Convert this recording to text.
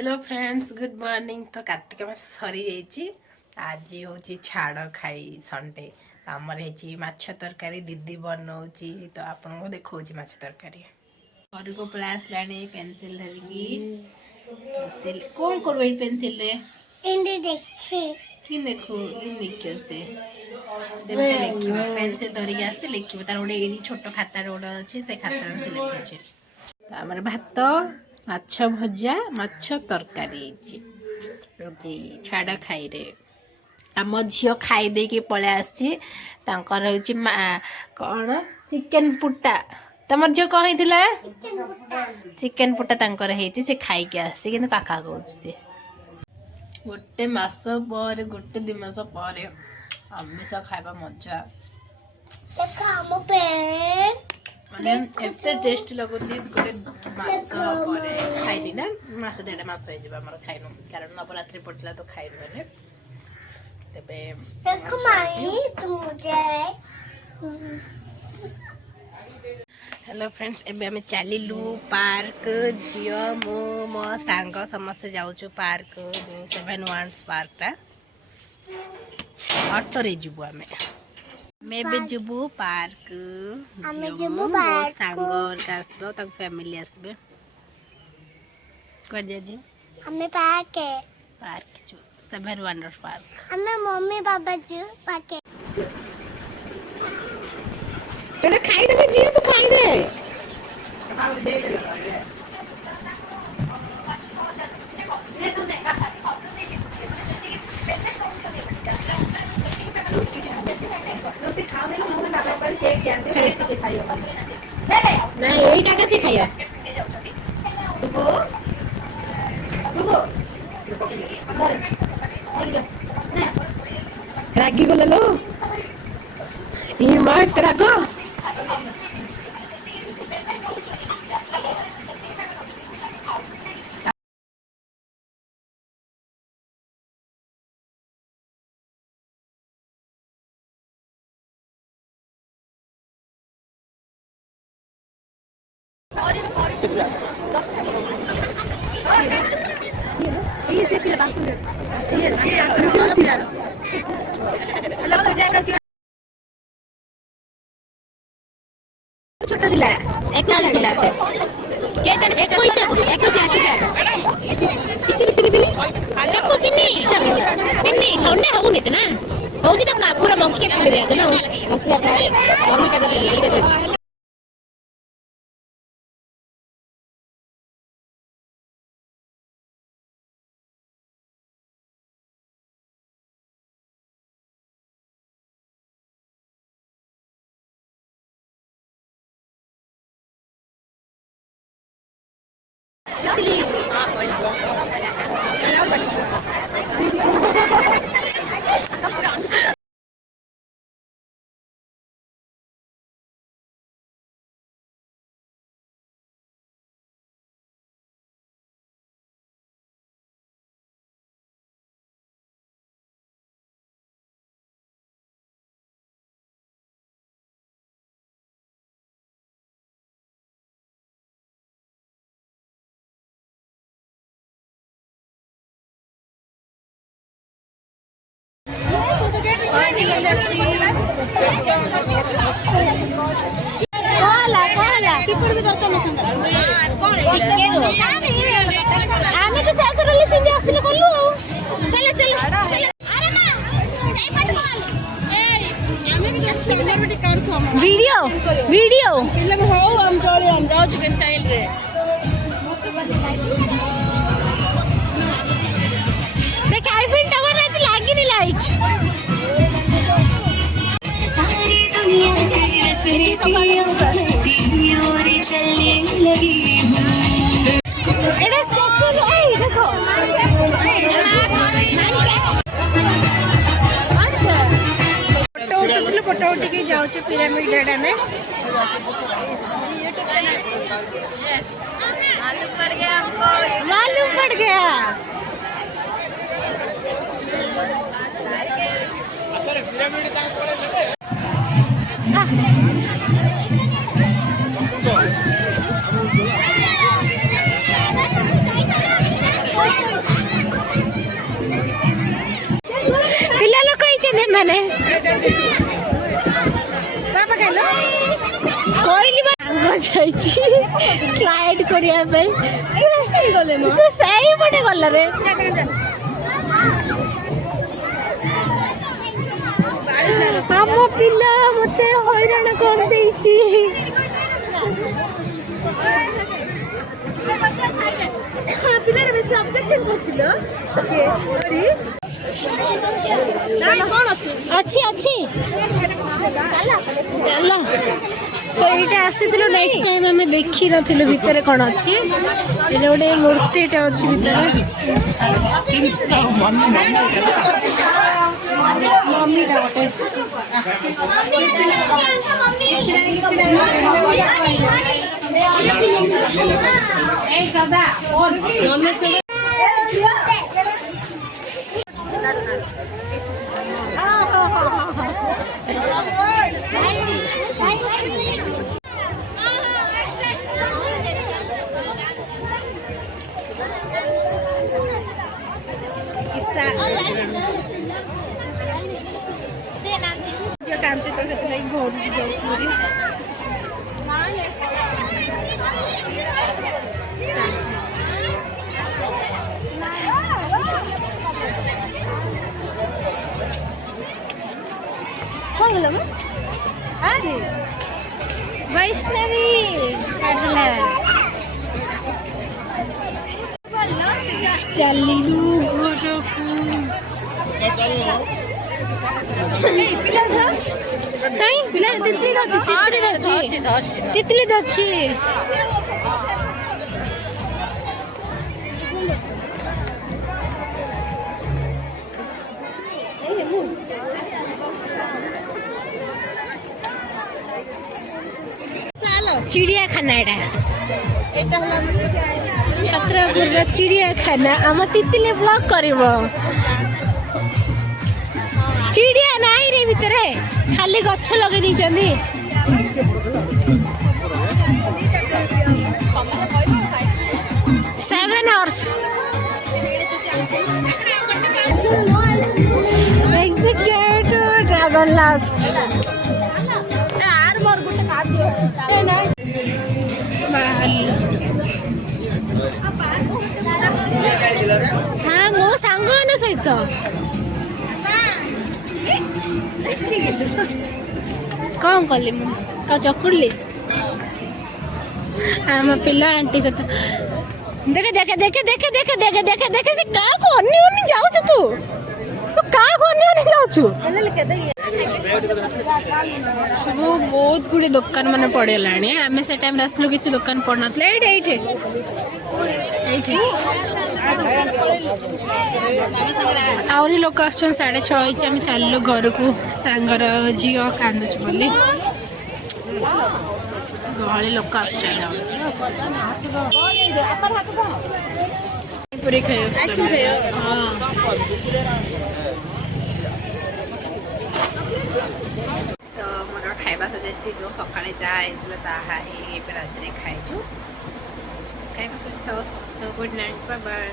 Hello friends good morning. तो कार्तिक मास सरी जाइए। आज हूँ छाड़ खाई संडे। तो आमर है माछ तरकारी दीदी बनाऊँगी। तो आपन को देखा माछ तरकारी घर को पड़ा आसला पेनसिल धरिकी पेनसिल कौन कर पेनसिल रे कि देखो देखियो से पेनसिल धरिकी आसे लिखिब तार गोटे ये छोट खाता गोटे अच्छे से खाता से लिखुचे। तो आमर भात माछ भजा माछ तरकारी छाड़ खाई रे आम झील खाईदे कि पलि आसी कौन चिकेन पुटा तुम झील कौन चिकेन पुटा से खाई आसी कि काका कौन से गोटे मस पर गोटे 2 मास पर आमिष खाଇବା मजा माने एते टेस्ट लगुची गोटे मास पर खाइली ना मास 1.5 मास हो जाबा हमर खाइनु कारण नवरात्रि पड़ला तो खाइ रहले तबे देखो माई तुम मुझे हेलो फ्रेंड्स एबे हमें चलिलु पार्क जियो मो सांग समस्त जाउछु पार्क 7 पार्क टा ऑटो रे जिबु मैं भी जुबू पार्क सांगर का आसबो तक फैमिली आसबे कर जे हमें पार्क जो 7 वंडर पार्क हमें मम्मी पापा जो पार्क तोरा खाई दे जी तू खाई दे नहीं यही टाका से खाया रागी को लो ये मार रागो ये से फिर बात सुन ये आपने कौन सी यार अलग हो जाएगा क्या छोटा दिला एक लाख दिला से के जन से कोई से पीछे बिनी चप्पू बिनी ठंडा हो नहीं ना हो जी तो पूरा मक्खी के पड़ जाते ना मक्खी अपना मम्मी का ले वीडियो वीडियो फिल्म हो हम चले हम जाओ के स्टाइल रे देख आईफिल टावर आज लागी नी लाइट सारी दुनिया तेरे सपने और चलने लगी एड़ा स्टैचू ए देखो फोटो उठी के जाओ पिरामिड एडा में मालूम पड़ गया ଖାଇଲ କହିଲି ସାଙ୍ଗ ଯାଇଛି ସ୍ଲାଇଡ୍ କରିବା ପାଇଁ ଗଲେ ମ ସେ ସେଇପଟେ ଗଲାରେ ଆମ ପିଲା ମତେ ହଇରାଣ କରିଦେଇଛି। ପିଲାରେ ବେଶୀ ଅବଜେକ୍ସନ କରୁଥିଲ ଅଛି ଅଛି ଚାଲ ତ ଏଇଟା ଆସିଥିଲୁ ନେକ୍ସଟ ଟାଇମ୍ ଆମେ ଦେଖିନଥିଲୁ ଭିତରେ କ'ଣ ଅଛି। ଏଇଟା ଗୋଟେ ମୂର୍ତ୍ତିଟା ଅଛି ଭିତରେ ମମିଟା ଗୋଟେ କାଞ୍ଚି ତ ସେଥିଲାଗି ଘରକୁ ଯାଉଛି वैष्णवी चलिलु घरकू कहीं पिला तितली धरछि चिड़ियाखाना छत्रपुर चिड़ियाखाना आम तितली ब्लॉक करिवो चिड़िया नाई रे भितरे खाली गछ लगे दीचंदी 7 hours exit gate dragon last हाँ मो सांग सहित कौन कली मुझे चकुड़ी आम पिला आंटी सहित देखे देखे देखे देखे देखे देखे देखे देखे से क्या कोनी ओनी जाऊ तू तो क्या कोनी ओनी जाऊ सब बहुत गुड़े दुकान मान पड़ेगा आम से टाइम आसलु किसी दुकान पड़ना आहरी लोक आस 6:30 आम चलु घर को सांगर झी कांदुच बोली गहली लोक तो मोर खाइबा सजाई जो सका जाए रात खाइछु खाइबा सब गुड नाइट बाय बाय।